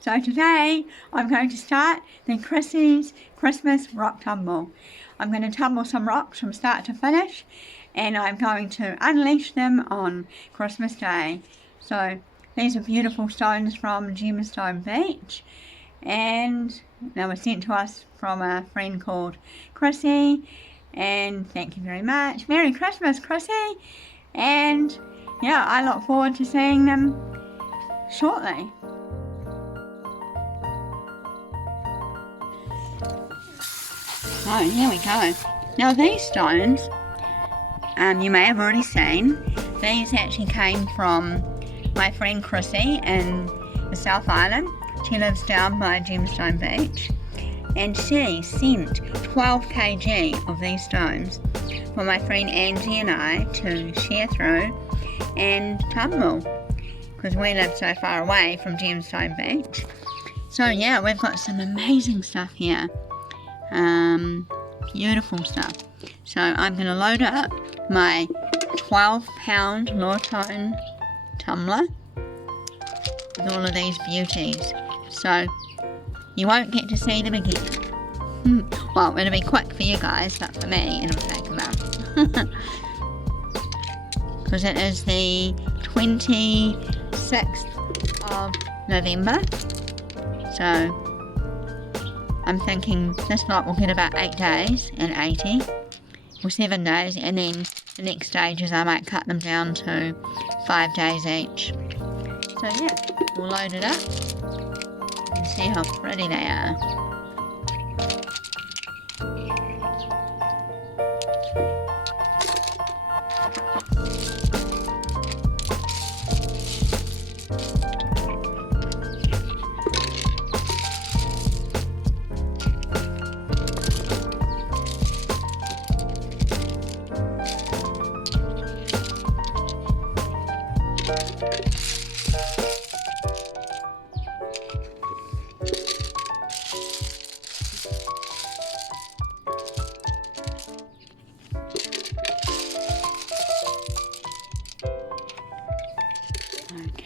So today I'm going to start the Chrissy's Christmas rock tumble. I'm going to tumble some rocks from start to finish, and I'm going to unleash them on Christmas Day. So these are beautiful stones from Gemstone Beach, and they were sent to us from a friend called Chrissy, and thank you very much. Merry Christmas, Chrissy! And yeah, I look forward to seeing them shortly. So here we go. Now these stones, you may have already seen, these actually came from my friend Chrissy in the South Island. She lives down by Gemstone Beach, and she sent 12 kg of these stones for my friend Angie and I to share through and tumble, because we live so far away from Gemstone Beach. So yeah, we've got some amazing stuff here. Beautiful stuff. So I'm going to load up my 12-pound Lawtone tumbler with all of these beauties. So you won't get to see them again. Well, it'll be quick for you guys, but for me it'll take a while. Because it is the 26th of November. So I'm thinking this lot will get about 8 days and 80, or 7 days, and then the next stages I might cut them down to 5 days each. So yeah, we'll load it up and see how pretty they are.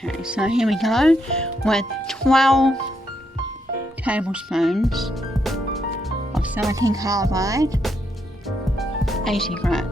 Okay, so here we go with 12 tablespoons of silicon carbide, 80 grit.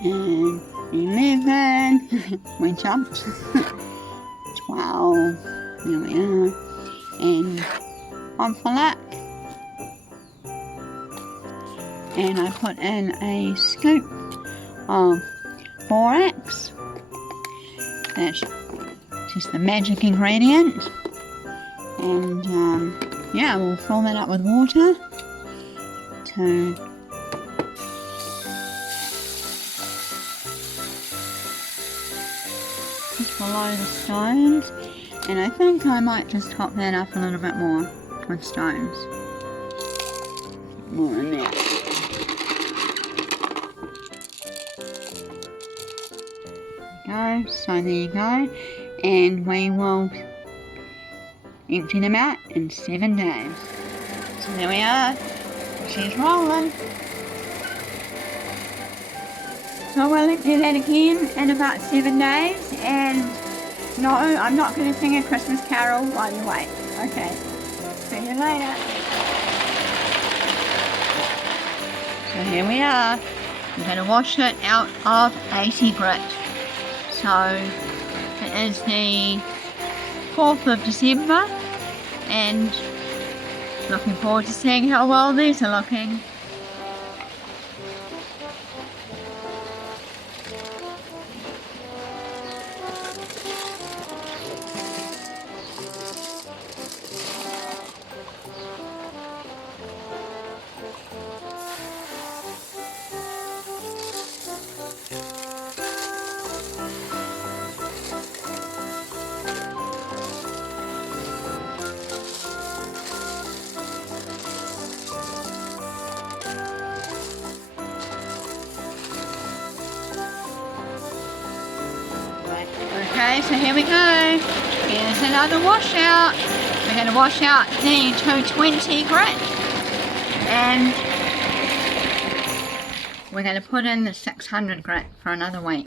And 11, we jumped, 12, there we are, and one for luck, and I put in a scoop of borax. That's just the magic ingredient, and yeah, we'll fill that up with water to just below the stones, and I think I might just top that up a little bit more with stones. More in there. There you go, so there you go, and we will empty them out in 7 days. So there we are, she's rolling. So we'll empty that again in about 7 days, and no, I'm not going to sing a Christmas carol while you wait. Okay, see you later. So here we are, I'm going to wash it out of 80 grit. So it is the 4th of December, and looking forward to seeing how well these are looking. Okay, so here we go. Here's another washout. We're going to wash out the 220 grit. And we're going to put in the 600 grit for another week.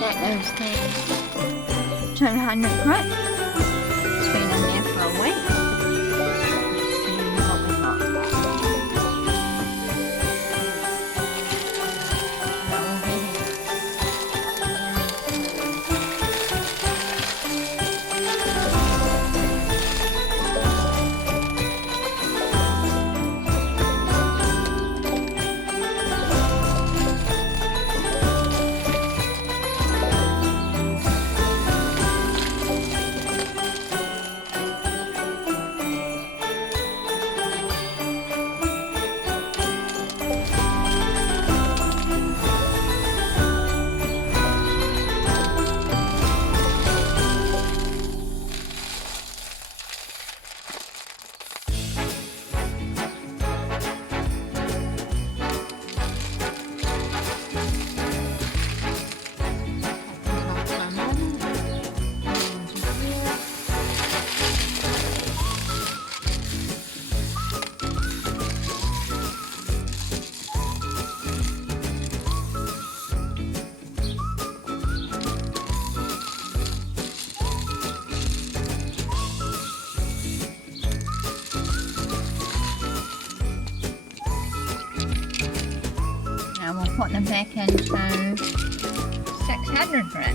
That is the 200 grit. It's been in there for a week. Let's see what we got. Now we'll put them back into 600 grit.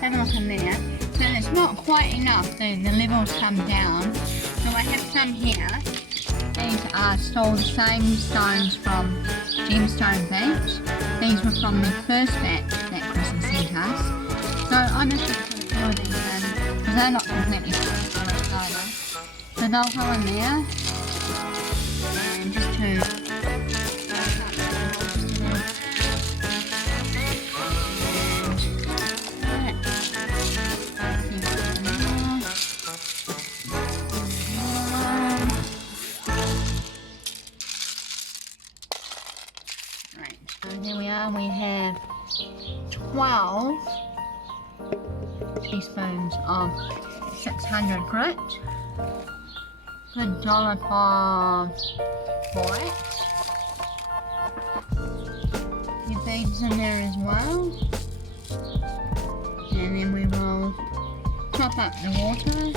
Have a look in there. So it's not quite enough, the levels come down. So I have some here. These are still the same stones from Gemstone Beach. These were from the first batch that Chrissy sent us. So I'm just going to put a few of these in, because they're not completely finished either. So they'll go in there. And just to here we are, we have 12 teaspoons of 600 grit, good dollop of white, your beads in there as well, and then we will top up the water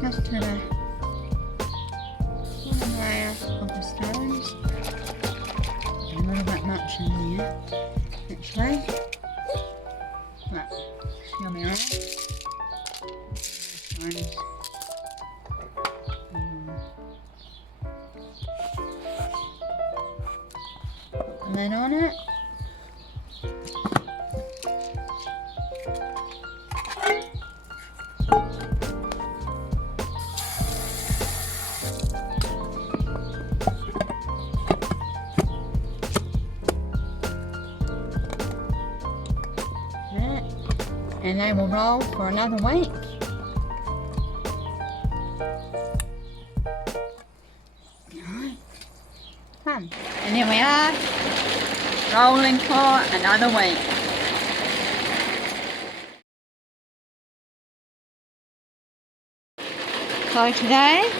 just to the layer of the stones. A little bit much in there, actually, but she'll be right. Put the lid on it. And they will roll for another week. Come. And there we are, rolling for another week. So today,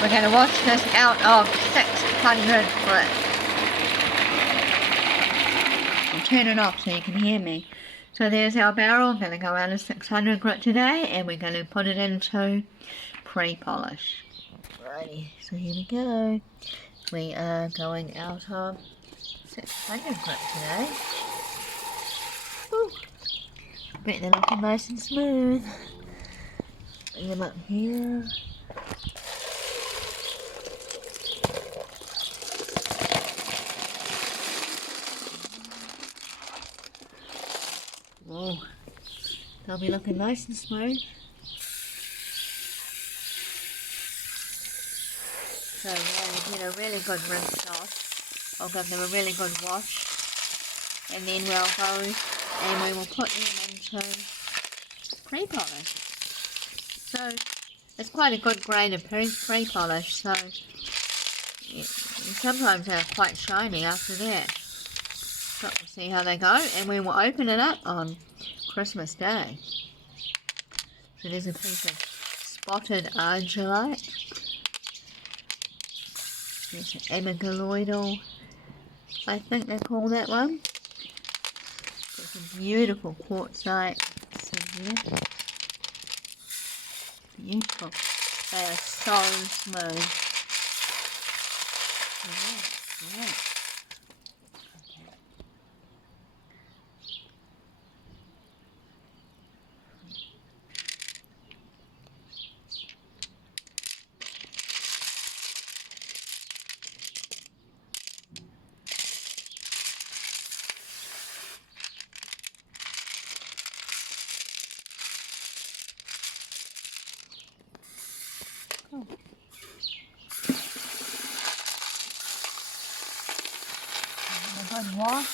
we're going to wash this out of 600 grit. I'll turn it off so you can hear me. So there's our barrel. I'm going to go out of 600 grit today, and we're going to put it into pre-polish. Righty, so here we go. We are going out of 600 grit today. Woo. Bet they're looking nice and smooth. Bring them up here. Oh, they'll be looking nice and smooth. So yeah, we get a really good rinse off. I'll give them a really good wash, and then we'll go and we will put them into pre-polish. So it's quite a good grade of pre-polish, so yeah, sometimes they're quite shiny after that. So we'll see how they go, and we will open it up on Christmas Day. So there's a piece of spotted argillite. There's an amygdaloidal, I think they call that one. Got some beautiful quartzite in here. Beautiful. They are so smooth. Yeah. Oh. A good wash.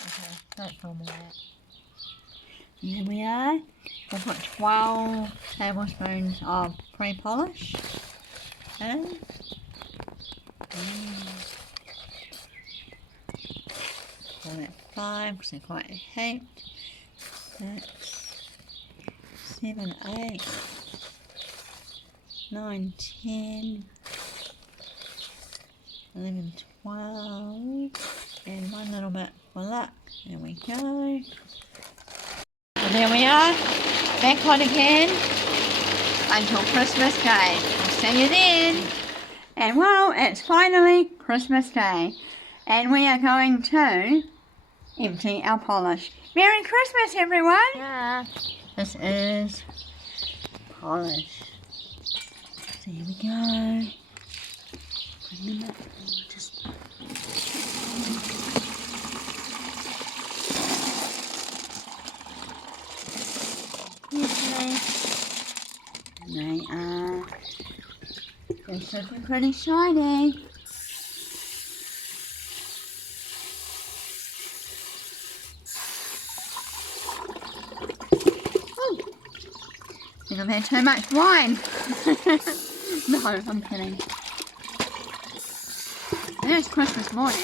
Okay, don't film that. Here we are. We'll put 12 tablespoons of pre-polish in. Call that 5 because they're quite a heap. 6, 7, 8, 9, 10, 11, 12, and one little bit for luck. There we go. And there we are, back on again until Christmas Day. I'll see you then. And well, it's finally Christmas Day, and we are going to empty our polish. Merry Christmas, everyone! Yeah. This is polish. So here we go. Bring them up. Just they are. They should be pretty shiny. Ooh. I think I've had too much wine. No, I'm kidding. It's Christmas morning.